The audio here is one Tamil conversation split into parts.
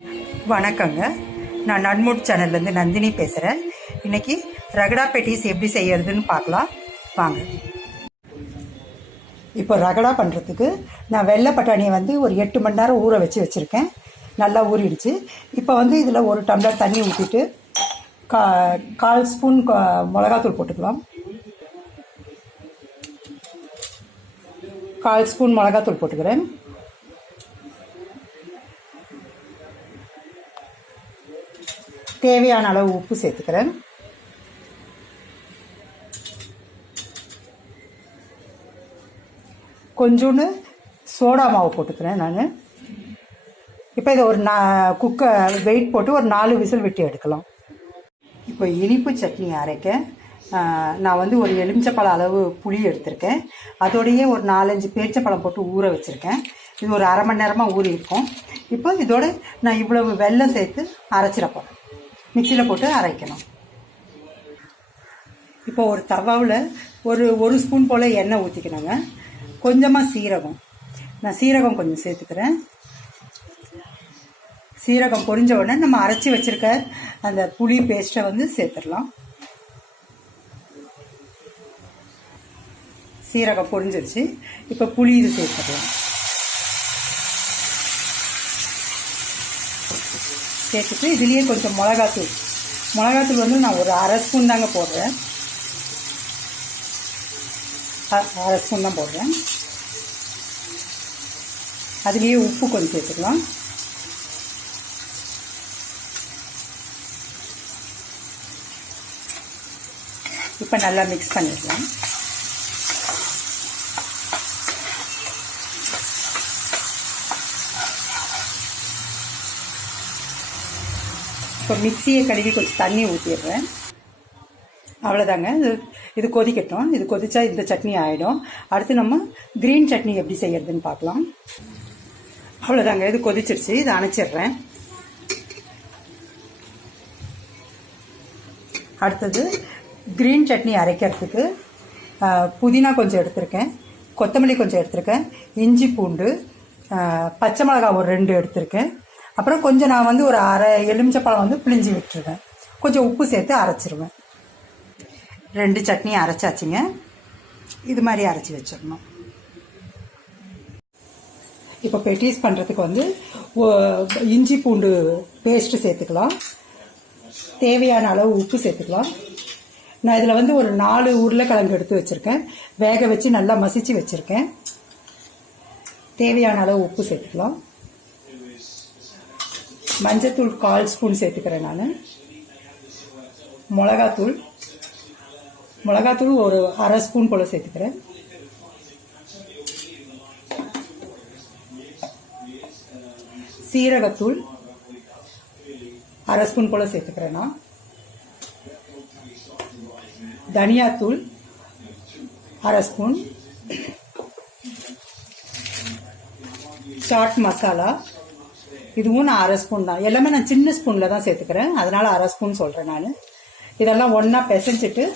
வணக்கங்க. நான் நன்மூட் சேனல்லேருந்து நந்தினி பேசுகிறேன். இன்றைக்கி ரகடா பெட்டிஸ் எப்படி செய்யறதுன்னு பார்க்கலாம் வாங்க. இப்போ ரகடா பண்ணுறதுக்கு நான் வெள்ளை பட்டாணியை ஒரு 8 மணி நேரம் ஊற வச்சுருக்கேன். நல்லா ஊறிடுச்சு. இப்போ இதில் ஒரு டம்ளர் தண்ணி ஊற்றிட்டு 1/4 ஸ்பூன் மிளகாத்தூள் போட்டுக்கலாம். 1/4 ஸ்பூன் மிளகாத்தூள் போட்டுக்கிறேன். தேவையான அளவு உப்பு சேர்த்துக்கிறேன். கொஞ்சோண்டு சோடா மாவு போட்டுக்கிறேன் நான். இப்போ இதை ஒரு வெயிட் போட்டு ஒரு 4 விசில் விட்டு எடுக்கலாம். இப்போ இனிப்பு சட்னி அரைக்க நான் ஒரு எலுமிச்சப்பழம் அளவு புளி எடுத்திருக்கேன். அதோடையே ஒரு 4-5 பேரிச்சப்பழம் போட்டு ஊற வச்சுருக்கேன். இது ஒரு அரை மணி நேரமாக ஊறி இருக்கும். இப்போ இதோட நான் இவ்வளவு வெல்லம் சேர்த்து அரைச்சிட போகிறேன். மிக்சியில் போட்டு அரைக்கணும். இப்போ ஒரு தவாவில் ஒரு ஸ்பூன் போல் எண்ணெய் ஊற்றிக்கணுங்க. கொஞ்சமாக சீரகம், நான் சீரகம் கொஞ்சம் சேர்த்துக்கிறேன். சீரகம் பொரிஞ்ச உடனே நம்ம அரைச்சி வச்சுருக்க அந்த புளி பேஸ்ட்டை சேர்த்துடலாம். சீரகம் பொரிஞ்சிருச்சு. இப்போ புளி இது சேர்த்துடலாம். சேர்த்துட்டு இதுலேயே கொஞ்சம் மிளகாத்தூள் நான் ஒரு அரை ஸ்பூன் தாங்க போடுறேன். அரை ஸ்பூன் தான் போடுறேன். அதுலேயே உப்பு கொஞ்சம் சேர்த்துக்கலாம். இப்போ நல்லா மிக்ஸ் பண்ணிடலாம். இப்போ மிக்சியை கழுவி கொஞ்சம் தண்ணி ஊற்றிடுறேன். அவ்வளோதாங்க. இது கொதிக்கட்டும். இது கொதிச்சா இந்த சட்னி ஆகிடும். அடுத்து நம்ம க்ரீன் சட்னி எப்படி செய்யறதுன்னு பார்க்கலாம். அவ்வளோதாங்க. இது கொதிச்சிருச்சு. இதை அணைச்சிடுறேன். அடுத்தது க்ரீன் சட்னி அரைக்கிறதுக்கு புதினா கொஞ்சம் எடுத்திருக்கேன், கொத்தமல்லி கொஞ்சம் எடுத்திருக்கேன், இஞ்சி பூண்டு, பச்சை மிளகாய் ஒரு 2 எடுத்திருக்கேன். அப்புறம் கொஞ்சம் நான் ஒரு அரை எலுமிச்சப்பழம் பிழிஞ்சு விட்டுருவேன். கொஞ்சம் உப்பு சேர்த்து அரைச்சிருவேன். 2 சட்னி அரைச்சாச்சுங்க. இது மாதிரி அரைச்சி வச்சிடணும். இப்போ பெட்டிஸ் பண்ணுறதுக்கு இஞ்சி பூண்டு பேஸ்ட்டு சேர்த்துக்கலாம். தேவையான அளவு உப்பு சேர்த்துக்கலாம். நான் இதில் ஒரு 4 உருளைக்கிழங்கு எடுத்து வச்சுருக்கேன். வேக வச்சு நல்லா மசிச்சு வச்சுருக்கேன். தேவையான அளவு உப்பு சேர்த்துக்கலாம். மஞ்சத்தூள் 1/4 ஸ்பூன் சேர்த்துக்கிறேன் நான். மிளகாத்தூள் ஒரு அரை ஸ்பூன் போல் சேர்த்துக்கிறேன். சீரகத்தூள் அரை ஸ்பூன் போல் சேர்த்துக்கிறேன் நான். தனியாத்தூள் அரை ஸ்பூன். சாட் மசாலா இதுவும் நான் அரை ஸ்பூன் தான். எல்லாமே நான் சின்ன ஸ்பூனில் தான் சேர்த்துக்கிறேன். அதனால் அரை ஸ்பூன் சொல்கிறேன் நான். இதெல்லாம் ஒன்றா பிசைஞ்சிடலாம்.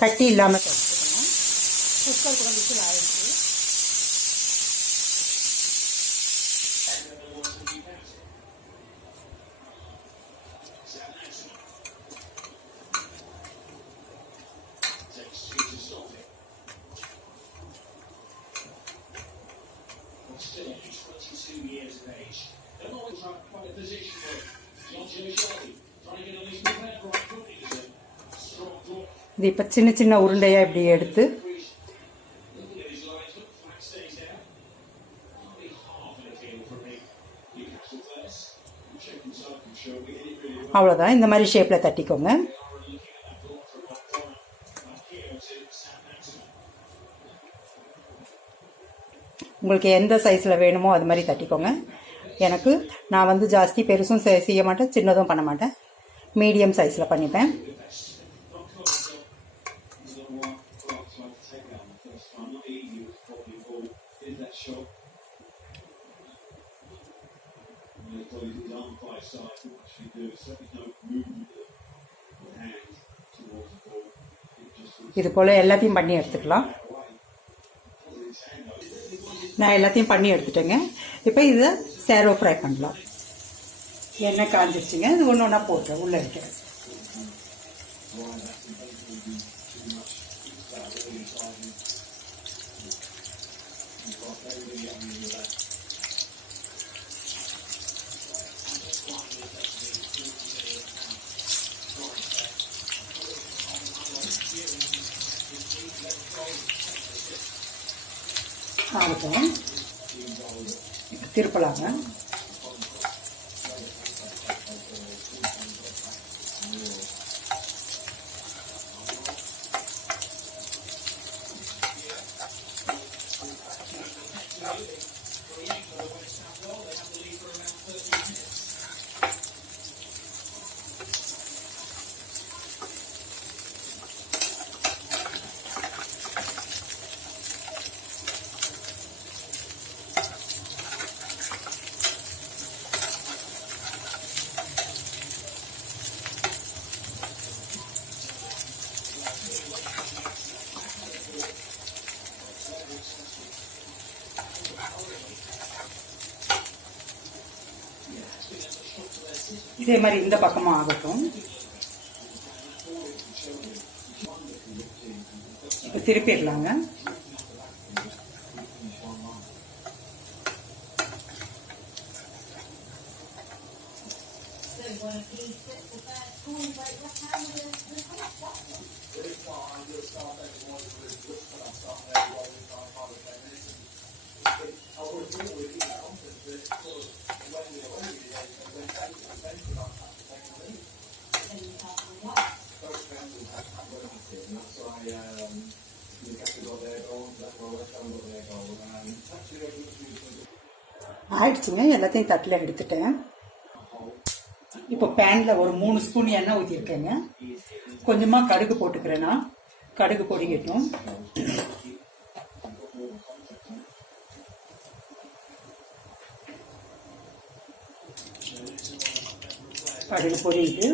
கட்டி இல்லாமல் சேர்த்துக்கணும். குக்கர் கூட விசில் ஆயிடுச்சு. இது இப்போ சின்ன சின்ன உருண்டையாக இப்படி எடுத்து அவ்வளோதான். இந்த மாதிரி ஷேப்பில் தட்டிக்கோங்க. உங்களுக்கு எந்த சைஸில் வேணுமோ அது மாதிரி தட்டிக்கோங்க. எனக்கு நான் வந்து ஜாஸ்தி பெருசும் செய்ய மாட்டேன், சின்னதும் பண்ண மாட்டேன், மீடியம் சைஸில் பண்ணிப்பேன். இது போல் எல்லாத்தையும் பண்ணி எடுத்துக்கலாம். நான் எல்லாத்தையும் பண்ணி எடுத்துட்டேங்க. இப்போ இதை சேரோ ஃப்ரை பண்ணலாம். எண்ணெய் காஞ்சிருச்சுங்க. இது ஒன்று ஒன்றா போட்டு உள்ளே வைக்கிறேன். ஆகட்டும், திருப்பலாங்க. இதே மாதிரி இந்த பக்கமும் ஆகட்டும். இப்போ திருப்பிடலாங்க. ஆயிடுச்சுங்க. எல்லாத்தையும் தட்டில் எடுத்துட்டேன். இப்போ பேனில் ஒரு 3 ஸ்பூன் எண்ணெய் ஊற்றிருக்கேங்க. கொஞ்சமாக கடுகு போட்டுக்கிறேன்னா, கடுகு பொடிக்கட்டும். கடுகு பொடிட்டு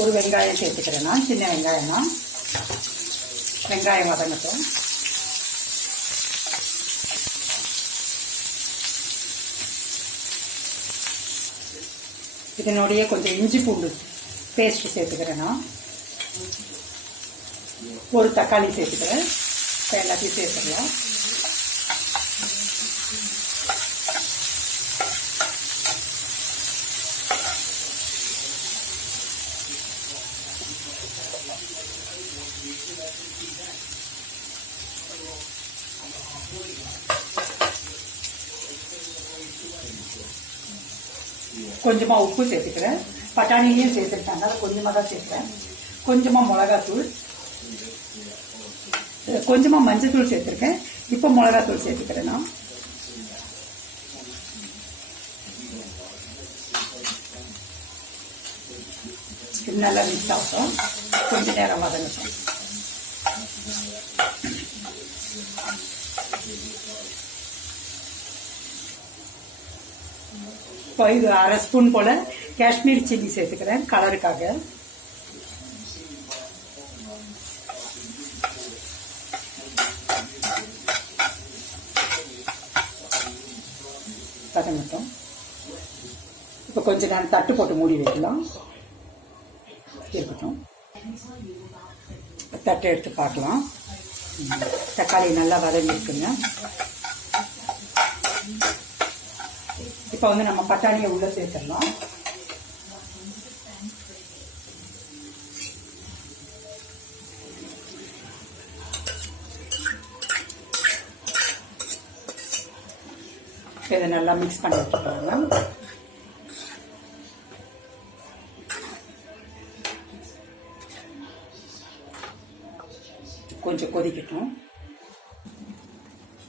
ஒரு வெங்காயம் சேர்த்துக்கிறேன்னா, சின்ன வெங்காயம்னா. வெங்காயம் வதங்கட்டும். இதனுடைய கொஞ்சம் இஞ்சி பூண்டு பேஸ்ட் சேர்த்துக்கிறேன்னா, ஒரு தக்காளி சேர்த்துக்கிறேன். எல்லாத்தையும் சேர்த்துக்கலாம். கொஞ்சமாக உப்பு சேர்த்துக்கிறேன். பட்டாணிலையும் சேர்த்துருக்காங்க, அதை கொஞ்சமாக தான் சேர்க்குறேன். கொஞ்சமாக மிளகாத்தூள், கொஞ்சமாக மஞ்சத்தூள் சேர்த்துருக்கேன். இப்போ மிளகாத்தூள் சேர்த்துக்கிறேன் நான். இது நல்லா மிக்ஸ் ஆகும். கொஞ்ச நேரம் வதங்கட்டும். இப்போ இது 1/2 ஸ்பூன் போல் காஷ்மீர் சில்லி சேர்த்துக்கிறேன் கலருக்காக. வதங்கட்டும். இப்போ கொஞ்ச நேரம் தட்டு போட்டு மூடி வைக்கலாம். இருக்கட்டும். தட்டை எடுத்து பார்க்கலாம். தக்காளி நல்லா வதங்கிருக்குங்க. இப்போ வந்து நம்ம பட்டாணியை உள்ள சேர்த்துடலாம். இதை நல்லா மிக்ஸ் பண்ணி வச்சுக்கோங்க. கொஞ்சம் கொதிக்கட்டும்.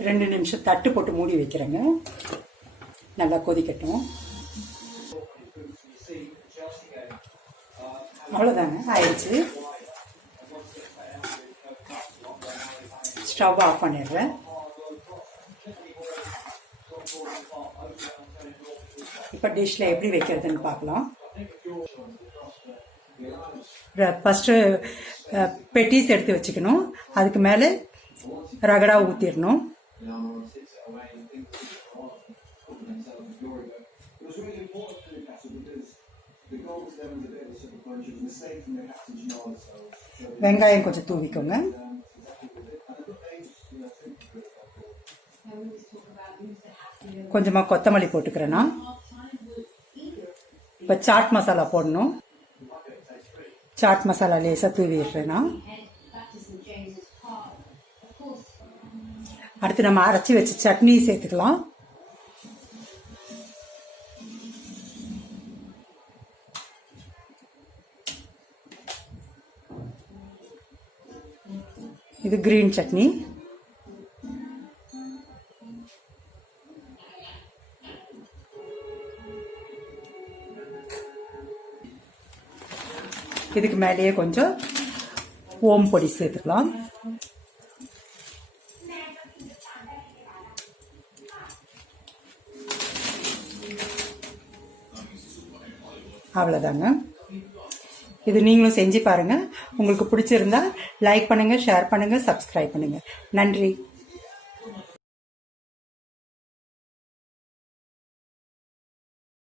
2 நிமிஷம் தட்டு போட்டு மூடி வைக்கிறேங்க. நல்லா கொதிக்கட்டும். அவ்வளோதாங்க, ஆயிடுச்சு. ஸ்டவ் ஆஃப் பண்ணிடுறேன். இப்போ டிஷ்ல எப்படி வைக்கிறதுன்னு பார்க்கலாம். ஃபஸ்ட்டு பெட்டிஸ் எடுத்து வச்சுக்கணும். அதுக்கு மேலே ரகடா ஊற்றிடணும். வெங்காயம் கொஞ்சம் தூவிக்கோங்க. கொஞ்சமாக கொத்தமல்லி போட்டுக்கிறேன்னா. இப்போ சாட் மசாலா போடணும். சாட் மசாலா லேசாக தூவிடுறேன்னா. அடுத்து நம்ம அரைச்சி வச்சு சட்னி சேர்த்துக்கலாம். இது கிரீன் சட்னி. இதுக்கு மேலேயே கொஞ்சம் ஓம் பொடி சேர்த்துக்கலாம். அவ்வளோதாங்க. இது நீங்களும் செஞ்சு பாருங்க. உங்களுக்கு பிடிச்சிருந்தா லைக் பண்ணுங்க, ஷேர் பண்ணுங்க, சப்ஸ்கிரைப் பண்ணுங்க. நன்றி.